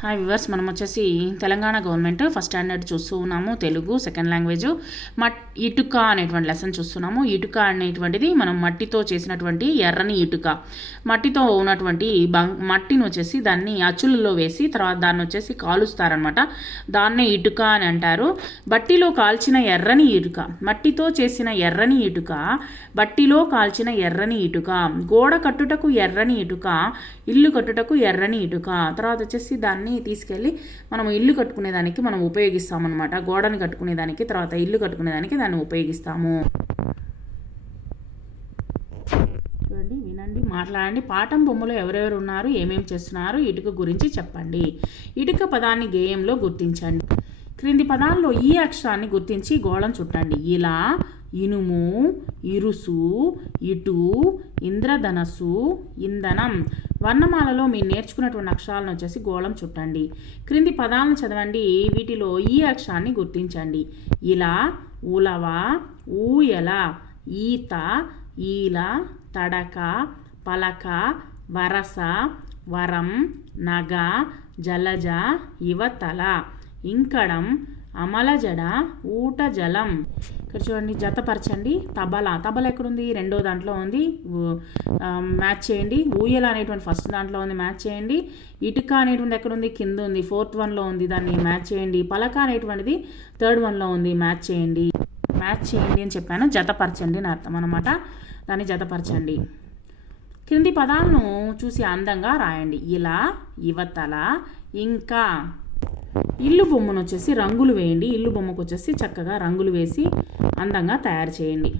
Hi viewers మనం వచ్చేసి Telangana government first standard చూస్తూ ఉన్నాము తెలుగు సెకండ్ లాంగ్వేజ్ మట్ ఇటుక అనేటువంటి లెసన్ చూస్తున్నాము. ఇటుక అనేటువంటిది మనం మట్టితో చేసినటువంటి ఎర్రని ఇటుక. మట్టితో ఉన్నటువంటి మట్టిని వచ్చేసి దాన్ని అచ్చులలో వేసి తర్వాత దాన్ని వచ్చేసి కాలుస్తారనమాట దాన్నే ఇటుక అని అంటారు. బట్టిలో కాల్చిన ఎర్రని ఇటుక మట్టితో చేసిన ఎర్రని ఇటుక బట్టిలో కాల్చిన ఎర్రని ఇటుక గోడ కట్టుటకు ఎర్రని ఇటుక ఇల్లు కట్టుటకు ఎర్రని ఇటుక తర్వాత వచ్చేసి దాన్ని దాన్ని తీసుకెళ్ళి మనం ఇల్లు కట్టుకునేదానికి మనం ఉపయోగిస్తామన్నమాట. గోడని కట్టుకునేదానికి తర్వాత ఇల్లు కట్టుకునేదానికి దాన్ని ఉపయోగిస్తాము. చూడండి వినండి మాట్లాడండి. పాఠం బొమ్మలో ఎవరెవరు ఉన్నారు ఏమేమి చేస్తున్నారు ఇటుక గురించి చెప్పండి. ఇటుక పదాన్ని గేయంలో గుర్తించండి. క్రింది పదాల్లో ఈ అక్షరాన్ని గుర్తించి గోళం చుట్టండి. ఇలా ఇనుము ఇరుసు ఇటు ఇంద్రధనస్సు ఇంధనం. వర్ణమాలలో మీరు నేర్చుకున్నటువంటి అక్షరాలను వచ్చేసి గోళం చుట్టండి. క్రింది పదాలను చదవండి. వీటిలో ఈ అక్షరాన్ని గుర్తించండి. ఇలా ఉలవ ఊయల ఈత ఈల తడక పలక వరస వరం నగ జలజ యువతల ఇంకడం అమలజడ ఊట జలం ఇక్కడ చూడండి జతపరచండి. తబలా తబలా ఎక్కడుంది? రెండో దాంట్లో ఉంది. మ్యాచ్ చేయండి. ఊయల అనేటువంటి ఫస్ట్ దాంట్లో ఉంది మ్యాచ్ చేయండి. ఇటుక అనేటువంటి ఎక్కడుంది? కింద ఉంది. ఫోర్త్ వన్లో ఉంది దాన్ని మ్యాచ్ చేయండి. పలక అనేటువంటిది థర్డ్ వన్లో ఉంది మ్యాచ్ చేయండి. మ్యాచ్ చేయండి అని చెప్పాను. జతపరచండి అని అర్థం అనమాట దాన్ని జతపరచండి. క్రింది పదాలను చూసి అందంగా రాయండి. ఇలా యువతల ఇంకా ఇల్లు బొమ్మను వచ్చేసి రంగులు వేయండి. ఇల్లు బొమ్మకు వచ్చేసి చక్కగా రంగులు వేసి అందంగా తయారు చేయండి.